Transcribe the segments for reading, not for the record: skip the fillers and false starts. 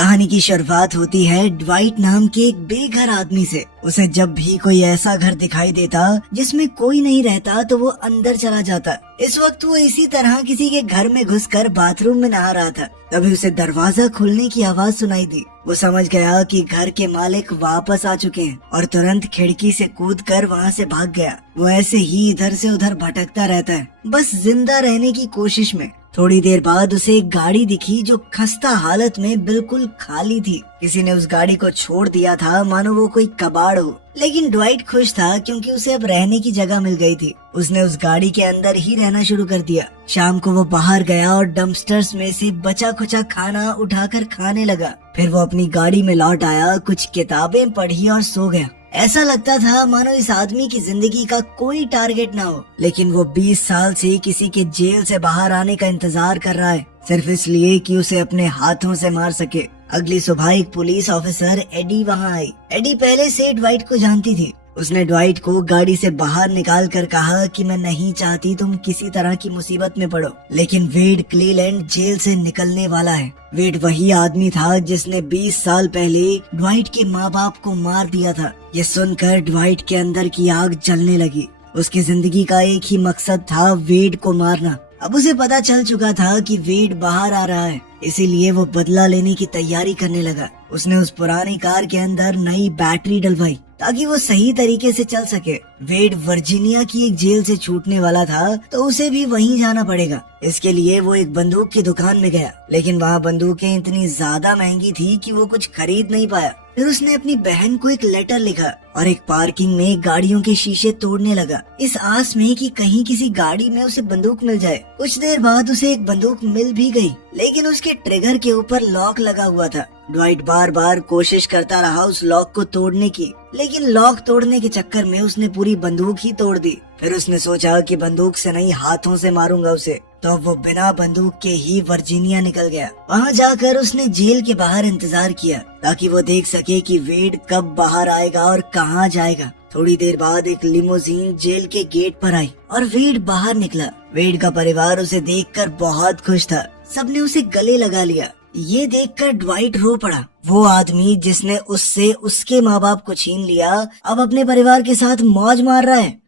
कहानी की शुरुआत होती है ड्वाइट नाम के एक बेघर आदमी से। उसे जब भी कोई ऐसा घर दिखाई देता जिसमें कोई नहीं रहता तो वो अंदर चला जाता। इस वक्त वो इसी तरह किसी के घर में घुसकर बाथरूम में नहा रहा था। तभी उसे दरवाजा खुलने की आवाज सुनाई दी। वो समझ गया कि घर के मालिक वापस आ चुके हैं और तुरंत खिड़की से कूदकर वहाँ से भाग गया। वो ऐसे ही इधर से उधर भटकता रहता है, बस जिंदा रहने की कोशिश में। थोड़ी देर बाद उसे एक गाड़ी दिखी जो खस्ता हालत में बिल्कुल खाली थी। किसी ने उस गाड़ी को छोड़ दिया था मानो वो कोई कबाड़ हो। लेकिन ड्वाइट खुश था क्योंकि उसे अब रहने की जगह मिल गई थी। उसने उस गाड़ी के अंदर ही रहना शुरू कर दिया। शाम को वो बाहर गया और डंपस्टर्स में से बचा खुचा खाना उठाकर खाने लगा। फिर वो अपनी गाड़ी में लौट आया, कुछ किताबें पढ़ी और सो गया। ऐसा लगता था मानो इस आदमी की जिंदगी का कोई टारगेट ना हो। लेकिन वो 20 साल से किसी के जेल से बाहर आने का इंतजार कर रहा है, सिर्फ इसलिए कि उसे अपने हाथों से मार सके। अगली सुबह एक पुलिस ऑफिसर एडी वहाँ आई। एडी पहले से ड्वाइट को जानती थी। उसने ड्वाइट को गाड़ी से बाहर निकाल कर कहा कि मैं नहीं चाहती तुम किसी तरह की मुसीबत में पड़ो, लेकिन वेड क्लीलैंड जेल से निकलने वाला है। वेड वही आदमी था जिसने 20 साल पहले ड्वाइट के माँ बाप को मार दिया था। ये सुनकर ड्वाइट के अंदर की आग जलने लगी। उसकी जिंदगी का एक ही मकसद था, वेड को मारना। अब उसे पता चल चुका था कि वेड बाहर आ रहा है, इसीलिए वो बदला लेने की तैयारी करने लगा। उसने उस पुरानी कार के अंदर नई बैटरी डलवाई ताकि वो सही तरीके से चल सके। वेड वर्जीनिया की एक जेल से छूटने वाला था तो उसे भी वहीं जाना पड़ेगा। इसके लिए वो एक बंदूक की दुकान में गया, लेकिन वहाँ बंदूकें इतनी ज्यादा महंगी थी कि वो कुछ खरीद नहीं पाया। फिर उसने अपनी बहन को एक लेटर लिखा और एक पार्किंग में गाड़ियों के शीशे तोड़ने लगा, इस आस में कि कहीं किसी गाड़ी में उसे बंदूक मिल जाए। कुछ देर बाद उसे एक बंदूक मिल भी गई, लेकिन उसके ट्रिगर के ऊपर लॉक लगा हुआ था। ड्वाइट बार बार कोशिश करता रहा उस लॉक को तोड़ने की, लेकिन लॉक तोड़ने के चक्कर में उसने पूरी बंदूक ही तोड़ दी। फिर उसने सोचा कि बंदूक से नहीं, हाथों से मारूंगा उसे। तो वो बिना बंदूक के ही वर्जीनिया निकल गया। वहाँ जाकर उसने जेल के बाहर इंतजार किया ताकि वो देख सके कि वेड कब बाहर आएगा और कहाँ जाएगा। थोड़ी देर बाद एक लिमोजीन जेल के गेट पर आई और वेड बाहर निकला। वेड का परिवार उसे देखकर बहुत खुश था। सबने उसे गले लगा लिया। ये देखकर ड्वाइट रो पड़ा। वो आदमी जिसने उससे उसके माँ बाप को छीन लिया अब अपने परिवार के साथ मौज मार रहा है।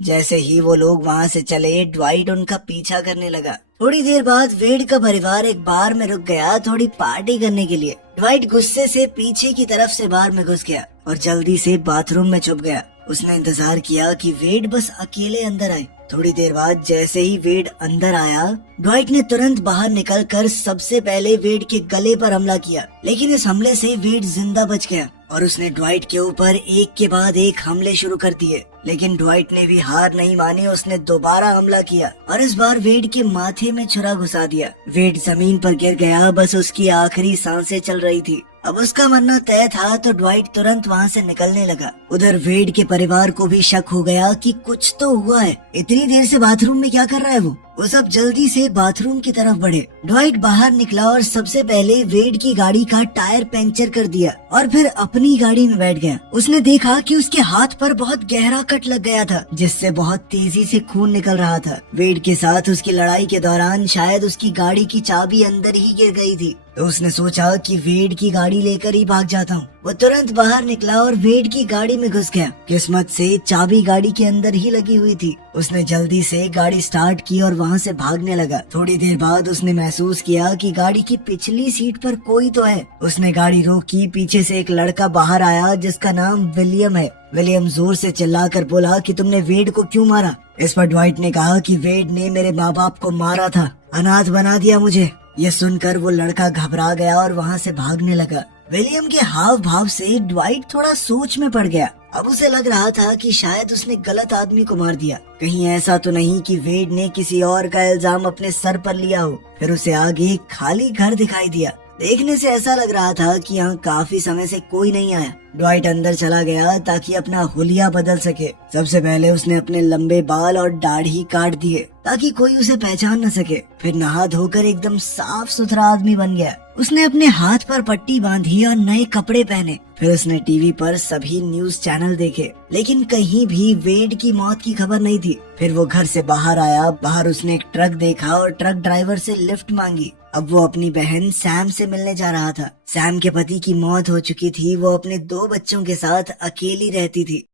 जैसे ही वो लोग वहाँ से चले, ड्वाइट उनका पीछा करने लगा। थोड़ी देर बाद वेड का परिवार एक बार में रुक गया थोड़ी पार्टी करने के लिए। ड्वाइट गुस्से से पीछे की तरफ से बार में घुस गया और जल्दी से बाथरूम में छुप गया। उसने इंतजार किया कि वेड बस अकेले अंदर आए। थोड़ी देर बाद जैसे ही वेड अंदर आया, ड्वाइट ने तुरंत बाहर निकलकर सबसे पहले वेड के गले पर हमला किया, लेकिन इस हमले से वेड जिंदा बच गया और उसने ड्वाइट के ऊपर एक के बाद एक हमले शुरू कर दिए। लेकिन ड्वाइट ने भी हार नहीं मानी। उसने दोबारा हमला किया और इस बार वेड के माथे में छुरा घुसा दिया। वेड जमीन पर गिर गया, बस उसकी आखिरी सांसें चल रही थी। अब उसका मरना तय था तो ड्वाइट तुरंत वहाँ से निकलने लगा। उधर वेड के परिवार को भी शक हो गया कि कुछ तो हुआ है। इतनी देर से बाथरूम में क्या कर रहा है वो सब जल्दी से बाथरूम की तरफ बढ़े। ड्वाइट बाहर निकला और सबसे पहले वेड की गाड़ी का टायर पंचर कर दिया और फिर अपनी गाड़ी में बैठ गया। उसने देखा कि उसके हाथ पर बहुत गहरा कट लग गया था, जिससे बहुत तेजी से खून निकल रहा था। वेड के साथ उसकी लड़ाई के दौरान शायद उसकी गाड़ी की चाबी अंदर ही गिर गई थी, तो उसने सोचा कि वेड की गाड़ी लेकर ही भाग जाता हूँ। वो तुरंत बाहर निकला और वेड की गाड़ी में घुस गया। किस्मत से चाबी गाड़ी के अंदर ही लगी हुई थी। उसने जल्दी से गाड़ी स्टार्ट की और वहाँ से भागने लगा। थोड़ी देर बाद उसने महसूस किया कि गाड़ी की पिछली सीट पर कोई तो है। उसने गाड़ी रोकी। पीछे से एक लड़का बाहर आया जिसका नाम विलियम है। विलियम जोर से चिल्लाकर बोला कि तुमने वेड को क्यों मारा। इस पर ड्वाइट ने कहा कि वेड ने मेरे माँ बाप को मारा था, अनाथ बना दिया मुझे। ये सुनकर वो लड़का घबरा गया और वहाँ से भागने लगा। विलियम के हाव भाव से ड्वाइट थोड़ा सोच में पड़ गया। अब उसे लग रहा था कि शायद उसने गलत आदमी को मार दिया। कहीं ऐसा तो नहीं कि वेड ने किसी और का इल्जाम अपने सर पर लिया हो। फिर उसे आगे खाली घर दिखाई दिया। देखने से ऐसा लग रहा था कि यहाँ काफी समय से कोई नहीं आया। ड्वाइट अंदर चला गया ताकि अपना हुलिया बदल सके। सबसे पहले उसने अपने लंबे बाल और दाढ़ी काट दिए ताकि कोई उसे पहचान न सके। फिर नहा धोकर एकदम साफ सुथरा आदमी बन गया। उसने अपने हाथ पर पट्टी बांधी और नए कपड़े पहने। फिर उसने टीवी पर सभी न्यूज चैनल देखे, लेकिन कहीं भी वेड की मौत की खबर नहीं थी। फिर वो घर से बाहर आया। बाहर उसने एक ट्रक देखा और ट्रक ड्राइवर से लिफ्ट मांगी। अब वो अपनी बहन सैम से मिलने जा रहा था। सैम के पति की मौत हो चुकी थी, वो अपने 2 बच्चों के साथ अकेली रहती थी।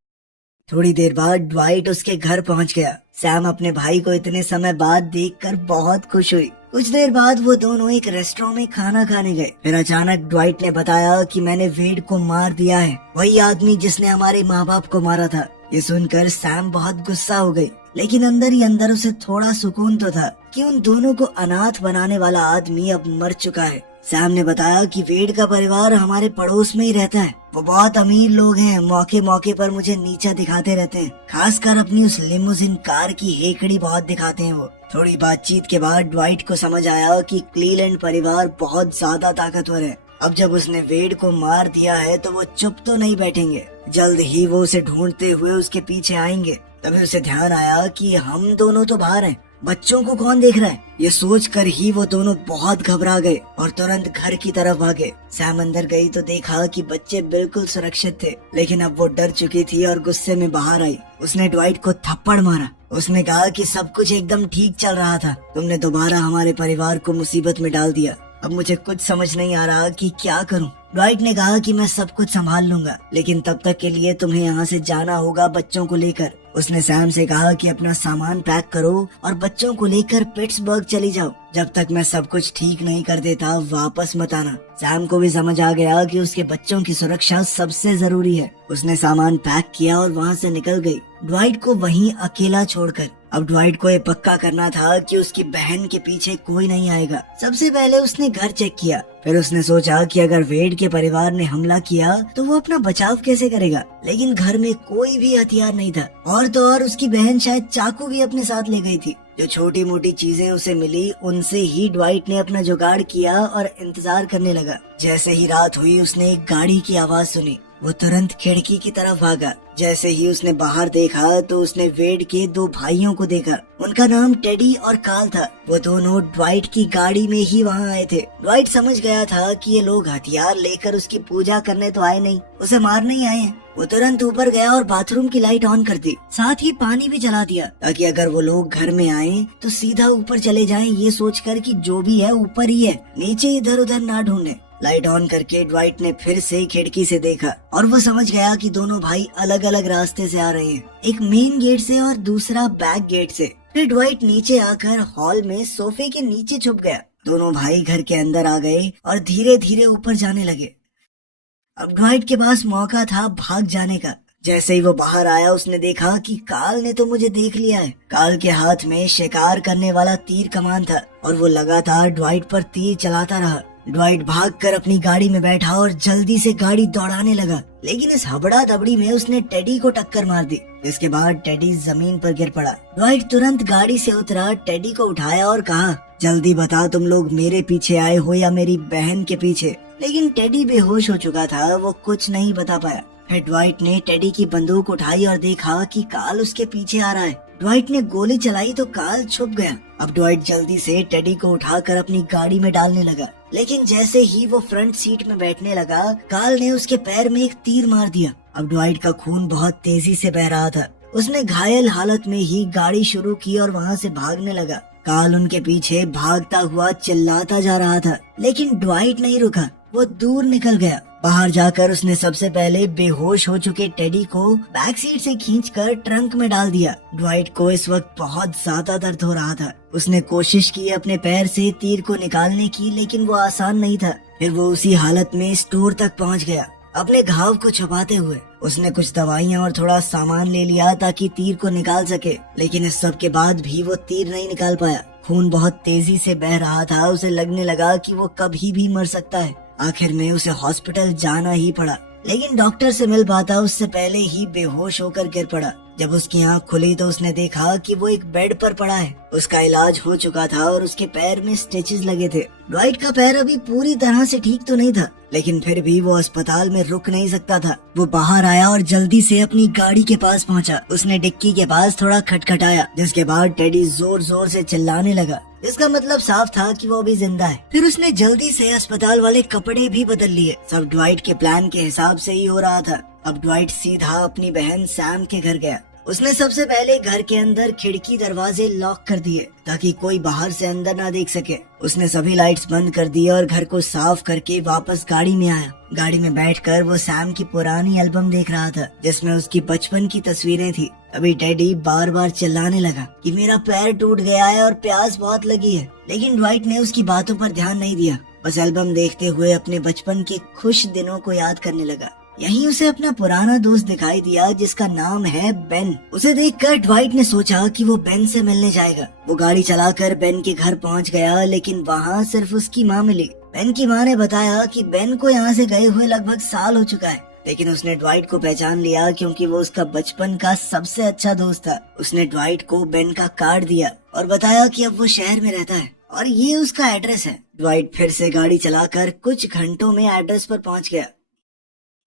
थोड़ी देर बाद ड्वाइट उसके घर पहुंच गया। सैम अपने भाई को इतने समय बाद देखकर बहुत खुश हुई। कुछ देर बाद वो दोनों एक रेस्टोरेंट में खाना खाने गए। फिर अचानक ड्वाइट ने बताया कि मैंने वेड को मार दिया है, वही आदमी जिसने हमारे माँ बाप को मारा था। ये सुनकर सैम बहुत गुस्सा हो गई, लेकिन अंदर ही अंदर उसे थोड़ा सुकून तो था कि उन दोनों को अनाथ बनाने वाला आदमी अब मर चुका है। सैम ने बताया कि वेड का परिवार हमारे पड़ोस में ही रहता है। वो बहुत अमीर लोग हैं, मौके मौके पर मुझे नीचा दिखाते रहते हैं, खासकर अपनी उस लिमोजिन कार की हेकड़ी बहुत दिखाते हैं वो। थोड़ी बातचीत के बाद ड्वाइट को समझ आया कि क्लीलैंड परिवार बहुत ज्यादा ताकतवर है। अब जब उसने वेड को मार दिया है तो वो चुप तो नहीं बैठेंगे, जल्द ही वो उसे ढूंढते हुए उसके पीछे आएंगे। तभी उसे ध्यान आया कि हम दोनों तो बाहर हैं, बच्चों को कौन देख रहा है। ये सोच कर ही वो दोनों बहुत घबरा गए और तुरंत घर की तरफ भागे। सैम अंदर गई तो देखा कि बच्चे बिल्कुल सुरक्षित थे, लेकिन अब वो डर चुकी थी और गुस्से में बाहर आई। उसने ड्वाइट को थप्पड़ मारा। उसने कहा कि सब कुछ एकदम ठीक चल रहा था, तुमने दोबारा हमारे परिवार को मुसीबत में डाल दिया। अब मुझे कुछ समझ नहीं आ रहा कि क्या करूं। ड्वाइट ने कहा कि मैं सब कुछ संभाल लूंगा, लेकिन तब तक के लिए तुम्हें यहाँ से जाना होगा बच्चों को लेकर। उसने सैम से कहा कि अपना सामान पैक करो और बच्चों को लेकर पिट्सबर्ग चली जाओ। जब तक मैं सब कुछ ठीक नहीं कर देता वापस मत आना। सैम को भी समझ आ गया कि उसके बच्चों की सुरक्षा सबसे जरूरी है। उसने सामान पैक किया और वहाँ से निकल गई, ड्वाइट को वहीं अकेला छोड़कर। अब ड्वाइट को ये पक्का करना था कि उसकी बहन के पीछे कोई नहीं आएगा। सबसे पहले उसने घर चेक किया, फिर उसने सोचा कि अगर वेड के परिवार ने हमला किया तो वो अपना बचाव कैसे करेगा। लेकिन घर में कोई भी हथियार नहीं था, और तो और उसकी बहन शायद चाकू भी अपने साथ ले गई थी। जो छोटी मोटी चीजें उसे मिली उनसे ही ड्वाइट ने अपना जुगाड़ किया और इंतजार करने लगा। जैसे ही रात हुई उसने एक गाड़ी की आवाज सुनी। वो तुरंत खिड़की की तरफ भागा। जैसे ही उसने बाहर देखा तो उसने वेड के 2 भाइयों को देखा। उनका नाम टेडी और कार्ल था। वो दोनों ड्वाइट की गाड़ी में ही वहाँ आए थे। ड्वाइट समझ गया था कि ये लोग हथियार लेकर उसकी पूजा करने तो आए नहीं, उसे मारने ही आए हैं। वो तुरंत ऊपर गया और बाथरूम की लाइट ऑन कर दी, साथ ही पानी भी जला दिया, ताकि अगर वो लोग घर में आए तो सीधा ऊपर चले जाएं, ये सोचकर कि जो भी है ऊपर ही है, नीचे इधर उधर ना ढूंढे। लाइट ऑन करके ड्वाइट ने फिर से खिड़की से देखा और वो समझ गया कि दोनों भाई अलग अलग रास्ते से आ रहे हैं, एक मेन गेट से और दूसरा बैक गेट से। फिर ड्वाइट नीचे आकर हॉल में सोफे के नीचे छुप गया। दोनों भाई घर के अंदर आ गए और धीरे धीरे ऊपर जाने लगे। अब ड्वाइट के पास मौका था भाग जाने का। जैसे ही वो बाहर आया उसने देखा कि कार्ल ने तो मुझे देख लिया है। कार्ल के हाथ में शिकार करने वाला तीर कमान था और वो लगातार ड्वाइट पर तीर चलाता रहा। ड्वाइट भागकर अपनी गाड़ी में बैठा और जल्दी से गाड़ी दौड़ाने लगा, लेकिन इस हबड़ा दबड़ी में उसने टेडी को टक्कर मार दी, जिसके बाद टेडी जमीन पर गिर पड़ा। ड्वाइट तुरंत गाड़ी से उतरा, टेडी को उठाया और कहा, जल्दी बता तुम लोग मेरे पीछे आए हो या मेरी बहन के पीछे। लेकिन टेडी बेहोश हो चुका था, वो कुछ नहीं बता पाया। फिर ड्वाइट ने टेडी की बंदूक उठाई और देखा कि कार्ल उसके पीछे आ रहा है। ड्वाइट ने गोली चलाई तो कार्ल छुप गया। अब ड्वाइट जल्दी से टेडी को उठाकर अपनी गाड़ी में डालने लगा, लेकिन जैसे ही वो फ्रंट सीट में बैठने लगा, कार्ल ने उसके पैर में एक तीर मार दिया। अब ड्वाइट का खून बहुत तेजी से बह रहा था। उसने घायल हालत में ही गाड़ी शुरू की और वहाँ से भागने लगा। कार्ल उनके पीछे भागता हुआ चिल्लाता जा रहा था, लेकिन ड्वाइट नहीं रुका, वो दूर निकल गया। बाहर जाकर उसने सबसे पहले बेहोश हो चुके टेडी को बैक सीट से खींचकर ट्रंक में डाल दिया। ड्वाइट को इस वक्त बहुत ज्यादा दर्द हो रहा था। उसने कोशिश की अपने पैर से तीर को निकालने की, लेकिन वो आसान नहीं था। फिर वो उसी हालत में स्टोर तक पहुंच गया। अपने घाव को छुपाते हुए उसने कुछ दवाइयाँ और थोड़ा सामान ले लिया ताकि तीर को निकाल सके, लेकिन इस सब के बाद भी वो तीर नहीं निकाल पाया। खून बहुत तेजी से बह रहा था। उसे लगने लगा कि वो कभी भी मर सकता है। आखिर में उसे हॉस्पिटल जाना ही पड़ा, लेकिन डॉक्टर से मिल पाता उससे पहले ही बेहोश होकर गिर पड़ा। जब उसकी आंख खुली तो उसने देखा कि वो एक बेड पर पड़ा है। उसका इलाज हो चुका था और उसके पैर में स्टिचेस लगे थे। ड्वाइट का पैर अभी पूरी तरह से ठीक तो नहीं था, लेकिन फिर भी वो अस्पताल में रुक नहीं सकता था। वो बाहर आया और जल्दी से अपनी गाड़ी के पास पहुंचा। उसने डिक्की के पास थोड़ा खटखटाया, जिसके बाद टेडी जोर जोर से चिल्लाने लगा। इसका मतलब साफ था कि वो अभी जिंदा है। फिर उसने जल्दी से अस्पताल वाले कपड़े भी बदल लिए। सब ड्वाइट के प्लान के हिसाब से ही हो रहा था। अब ड्वाइट सीधा अपनी बहन सैम के घर गया। उसने सबसे पहले घर के अंदर खिड़की दरवाजे लॉक कर दिए ताकि कोई बाहर से अंदर ना देख सके। उसने सभी लाइट्स बंद कर दी और घर को साफ करके वापस गाड़ी में आया। गाड़ी में बैठकर वो सैम की पुरानी एल्बम देख रहा था जिसमें उसकी बचपन की तस्वीरें थी। अभी टेडी बार बार चिल्लाने लगा कि मेरा पैर टूट गया है और प्यास बहुत लगी है, लेकिन ड्वाइट ने उसकी बातों पर ध्यान नहीं दिया, बस एल्बम देखते हुए अपने बचपन के खुश दिनों को याद करने लगा। यहीं उसे अपना पुराना दोस्त दिखाई दिया जिसका नाम है बेन। उसे देखकर ड्वाइट ने सोचा कि वो बेन से मिलने जाएगा। वो गाड़ी चलाकर बेन के घर पहुंच गया, लेकिन वहां सिर्फ उसकी माँ मिली। बेन की माँ ने बताया कि बेन को यहाँ से गए हुए लगभग साल हो चुका है, लेकिन उसने ड्वाइट को पहचान लिया क्योंकि वो उसका बचपन का सबसे अच्छा दोस्त था। उसने ड्वाइट को बेन का कार्ड दिया और बताया कि अब वो शहर में रहता है और ये उसका एड्रेस है। ड्वाइट फिर से गाड़ी चलाकर कुछ घंटों में एड्रेस पर पहुंच गया।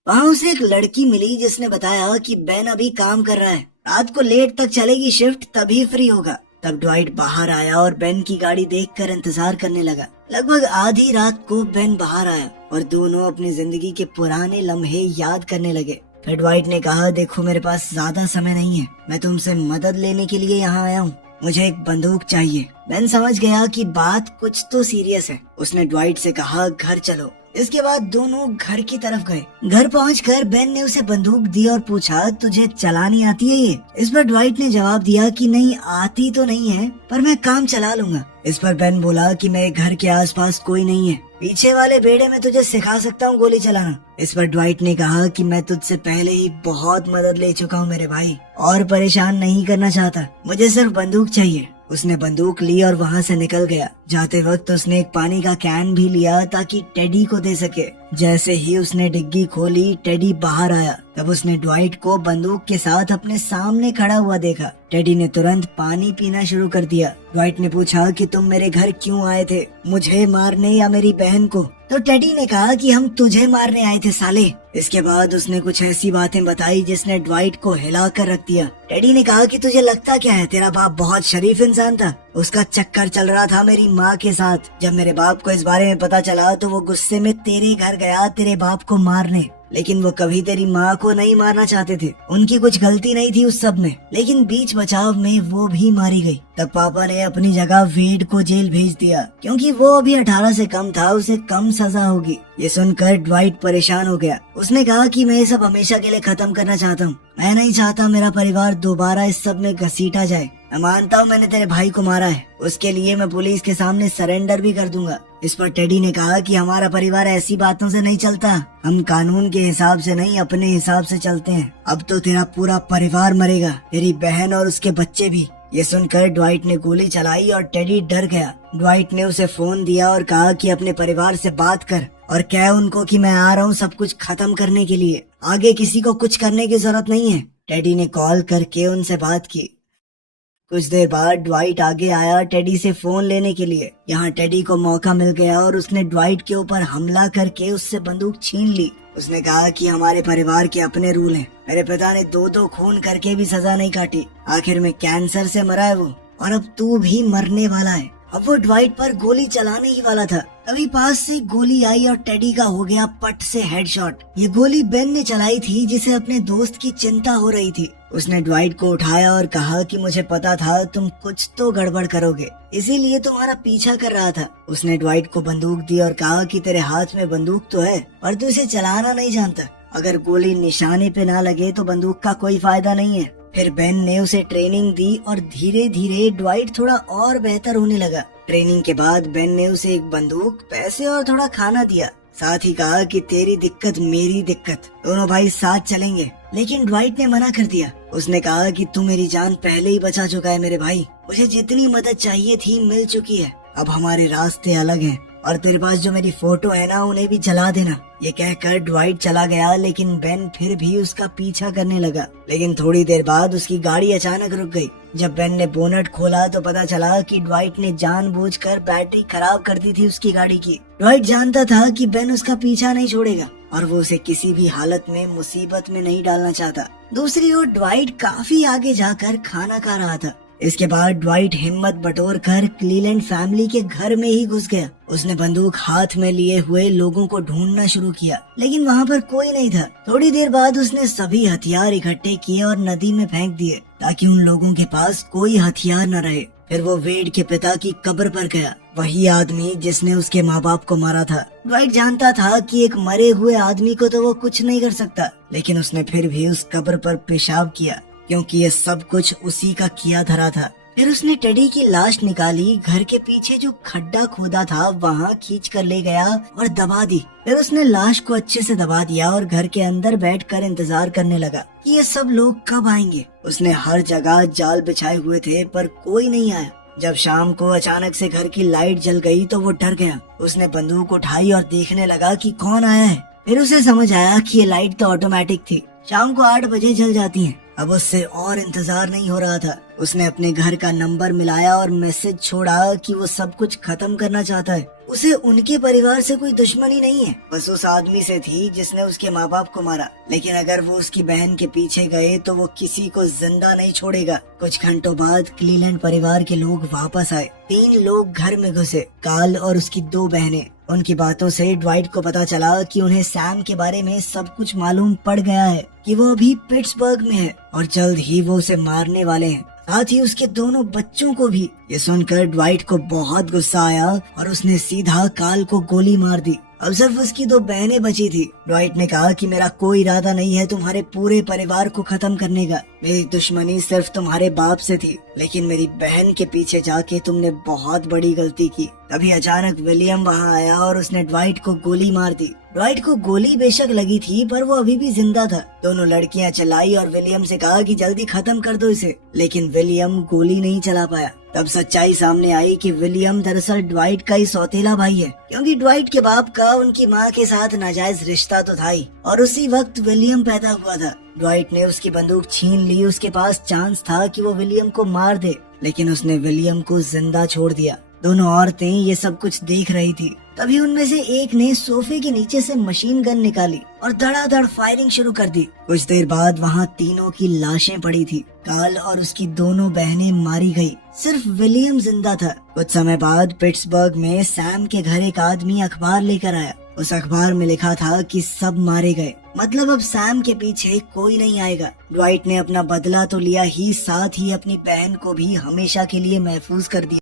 वहाँ उसे एक लड़की मिली जिसने बताया कि बेन अभी काम कर रहा है, रात को लेट तक चलेगी शिफ्ट, तभी फ्री होगा। तब ड्वाइट बाहर आया और बेन की गाड़ी देखकर इंतजार करने लगा। लगभग आधी रात को बेन बाहर आया और दोनों अपनी जिंदगी के पुराने लम्हे याद करने लगे। फिर ड्वाइट ने कहा, देखो मेरे पास ज्यादा समय नहीं है, मैं तुमसे मदद लेने के लिए यहाँ आया हूँ, मुझे एक बंदूक चाहिए। बेन समझ गया कि बात कुछ तो सीरियस है। उसने ड्वाइट से कहा, घर चलो। इसके बाद दोनों घर की तरफ गए। घर पहुंचकर बेन ने उसे बंदूक दी और पूछा, तुझे चलानी आती है ये? इस पर ड्वाइट ने जवाब दिया कि नहीं, आती तो नहीं है, पर मैं काम चला लूंगा। इस पर बेन बोला कि मेरे घर के आसपास कोई नहीं है, पीछे वाले बेड़े में तुझे सिखा सकता हूँ गोली चलाना। इस पर ड्वाइट ने कहा कि मैं तुझसे पहले ही बहुत मदद ले चुका हूँ मेरे भाई, और परेशान नहीं करना चाहता, मुझे सिर्फ बंदूक चाहिए। उसने बंदूक ली और वहाँ से निकल गया। जाते वक्त उसने एक पानी का कैन भी लिया ताकि टेडी को दे सके। जैसे ही उसने डिग्गी खोली, टेडी बाहर आया। तब उसने ड्वाइट को बंदूक के साथ अपने सामने खड़ा हुआ देखा। टेडी ने तुरंत पानी पीना शुरू कर दिया। ड्वाइट ने पूछा कि तुम मेरे घर क्यों आए थे, मुझे मारने या मेरी बहन को? तो टेडी ने कहा कि हम तुझे मारने आए थे साले। इसके बाद उसने कुछ ऐसी बातें बताई जिसने ड्वाइट को हिला कर रख दिया। टेडी ने कहा कि तुझे लगता क्या है, तेरा बाप बहुत शरीफ इंसान था, उसका चक्कर चल रहा था मेरी माँ के साथ। जब मेरे बाप को इस बारे में पता चला तो वो गुस्से में तेरे घर गया तेरे बाप को मारने, लेकिन वो कभी तेरी माँ को नहीं मारना चाहते थे, उनकी कुछ गलती नहीं थी उस सब में, लेकिन बीच बचाव में वो भी मारी गई। तब पापा ने अपनी जगह वेड को जेल भेज दिया क्योंकि वो अभी 18 से कम था, उसे कम सजा होगी। ये सुनकर ड्वाइट परेशान हो गया। उसने कहा कि मैं ये सब हमेशा के लिए खत्म करना चाहता हूँ, मैं नहीं चाहता मेरा परिवार दोबारा इस सब में घसीटा जाए। मैं मानता हूँ मैंने तेरे भाई को मारा है, उसके लिए मैं पुलिस के सामने सरेंडर भी कर दूंगा। इस पर टेडी ने कहा कि हमारा परिवार ऐसी बातों से नहीं चलता, हम कानून के हिसाब से नहीं अपने हिसाब से चलते हैं। अब तो तेरा पूरा परिवार मरेगा, तेरी बहन और उसके बच्चे भी। ये सुनकर ड्वाइट ने गोली चलाई और टेडी डर गया। ड्वाइट ने उसे फोन दिया और कहा कि अपने परिवार से बात कर और कह उनको कि मैं आ रहा हूँ सब कुछ खत्म करने के लिए, आगे किसी को कुछ करने की जरूरत नहीं है। टेडी ने कॉल करके उनसे बात की। कुछ देर बाद ड्वाइट आगे आया टेडी से फोन लेने के लिए। यहाँ टेडी को मौका मिल गया और उसने ड्वाइट के ऊपर हमला करके उससे बंदूक छीन ली। उसने कहा कि हमारे परिवार के अपने रूल हैं, मेरे पिता ने 2-2 खून करके भी सजा नहीं काटी, आखिर में कैंसर से मरा है वो, और अब तू भी मरने वाला है। अब वो ड्वाइट पर गोली चलाने ही वाला था, तभी पास से गोली आई और टेडी का हो गया पट से हेडशॉट। ये गोली बेन ने चलाई थी जिसे अपने दोस्त की चिंता हो रही थी। उसने ड्वाइट को उठाया और कहा कि मुझे पता था तुम कुछ तो गड़बड़ करोगे, इसीलिए तुम्हारा पीछा कर रहा था। उसने ड्वाइट को बंदूक दी और कहा कि तेरे हाथ में बंदूक तो है पर तू इसे चलाना नहीं जानता, अगर गोली निशाने पे ना लगे तो बंदूक का कोई फायदा नहीं है। फिर बेन ने उसे ट्रेनिंग दी और धीरे धीरे ड्वाइट थोड़ा और बेहतर होने लगा। ट्रेनिंग के बाद बेन ने उसे एक बंदूक, पैसे और थोड़ा खाना दिया, साथ ही कहा कि तेरी दिक्कत मेरी दिक्कत, दोनों भाई साथ चलेंगे। लेकिन ड्वाइट ने मना कर दिया। उसने कहा कि तू मेरी जान पहले ही बचा चुका है मेरे भाई, मुझे जितनी मदद चाहिए थी मिल चुकी है, अब हमारे रास्ते अलग हैं, और तेरे पास जो मेरी फोटो है ना उन्हें भी जला देना। ये कहकर ड्वाइट चला गया, लेकिन बेन फिर भी उसका पीछा करने लगा। लेकिन थोड़ी देर बाद उसकी गाड़ी अचानक रुक गई। जब बेन ने बोनट खोला तो पता चला कि ड्वाइट ने जानबूझकर बैटरी खराब कर दी थी उसकी गाड़ी की। ड्वाइट जानता था कि बेन उसका पीछा नहीं छोड़ेगा और वो उसे किसी भी हालत में मुसीबत में नहीं डालना चाहता। दूसरी ओर ड्वाइट काफी आगे जाकर खाना खा रहा था। इसके बाद ड्वाइट हिम्मत बटोर कर क्लीलैंड फैमिली के घर में ही घुस गया। उसने बंदूक हाथ में लिए हुए लोगों को ढूंढना शुरू किया, लेकिन वहाँ पर कोई नहीं था। थोड़ी देर बाद उसने सभी हथियार इकट्ठे किए और नदी में फेंक दिए। ताकि उन लोगों के पास कोई हथियार न रहे। फिर वो वेड के पिता की कब्र पर गया, वही आदमी जिसने उसके माँ बाप को मारा था। ड्वाइट जानता था कि एक मरे हुए आदमी को तो वो कुछ नहीं कर सकता, लेकिन उसने फिर भी उस कब्र पर पेशाब किया, क्योंकि ये सब कुछ उसी का किया धरा था। फिर उसने टेडी की लाश निकाली, घर के पीछे जो खड्डा खोदा था वहाँ खींच कर ले गया और दबा दी। फिर उसने लाश को अच्छे से दबा दिया और घर के अंदर बैठकर इंतजार करने लगा कि ये सब लोग कब आएंगे। उसने हर जगह जाल बिछाए हुए थे पर कोई नहीं आया। जब शाम को अचानक से घर की लाइट जल गई तो वो डर गया। उसने बंदूक उठाई और देखने लगा कि कौन आया है। फिर उसे समझ आया कि ये लाइट तो ऑटोमेटिक थी, शाम को 8 बजे जल जाती हैं। अब उससे और इंतजार नहीं हो रहा था। उसने अपने घर का नंबर मिलाया और मैसेज छोड़ा कि वो सब कुछ खत्म करना चाहता है। उसे उनके परिवार से कोई दुश्मनी नहीं है, बस उस आदमी से थी जिसने उसके माँ बाप को मारा। लेकिन अगर वो उसकी बहन के पीछे गए तो वो किसी को जिंदा नहीं छोड़ेगा। कुछ घंटों बाद क्लीलैंड परिवार के लोग वापस आए। 3 लोग घर में घुसे, कार्ल और उसकी 2 बहनें। उनकी बातों से ड्वाइट को पता चला कि उन्हें सैम के बारे में सब कुछ मालूम पड़ गया है, कि वो अभी पिट्सबर्ग में है और जल्द ही वो उसे मारने वाले हैं, साथ ही उसके दोनों बच्चों को भी। ये सुनकर ड्वाइट को बहुत गुस्सा आया और उसने सीधा कार्ल को गोली मार दी। अब सिर्फ उसकी 2 बहनें बची थी। ड्वाइट ने कहा कि मेरा कोई इरादा नहीं है तुम्हारे पूरे परिवार को खत्म करने का। मेरी दुश्मनी सिर्फ तुम्हारे बाप से थी, लेकिन मेरी बहन के पीछे जाके तुमने बहुत बड़ी गलती की। तभी अचानक विलियम वहाँ आया और उसने ड्वाइट को गोली मार दी। ड्वाइट को गोली बेशक लगी थी पर वो अभी भी जिंदा था। दोनों लड़कियां चिल्लाई और विलियम से कहा कि जल्दी खत्म कर दो इसे, लेकिन विलियम गोली नहीं चला पाया। तब सच्चाई सामने आई कि विलियम दरअसल ड्वाइट का ही सौतेला भाई है, क्योंकि ड्वाइट के बाप का उनकी माँ के साथ नाजायज रिश्ता तो था ही, और उसी वक्त विलियम पैदा हुआ था। ड्वाइट ने उसकी बंदूक छीन ली। उसके पास चांस था कि वो विलियम को मार दे, लेकिन उसने विलियम को जिंदा छोड़ दिया। दोनों औरतें ये सब कुछ देख रही थी। तभी उनमें से एक ने सोफे के नीचे से मशीन गन निकाली और धड़ाधड़ फायरिंग शुरू कर दी। कुछ देर बाद वहाँ तीनों की लाशें पड़ी थी। कार्ल और उसकी दोनों बहनें मारी गई, सिर्फ विलियम जिंदा था। कुछ समय बाद पिट्सबर्ग में सैम के घर एक आदमी अखबार लेकर आया। उस अखबार में लिखा था कि सब मारे गए, मतलब अब सैम के पीछे कोई नहीं आएगा। ड्वाइट ने अपना बदला तो लिया ही, साथ ही अपनी बहन को भी हमेशा के लिए महफूज कर दिया।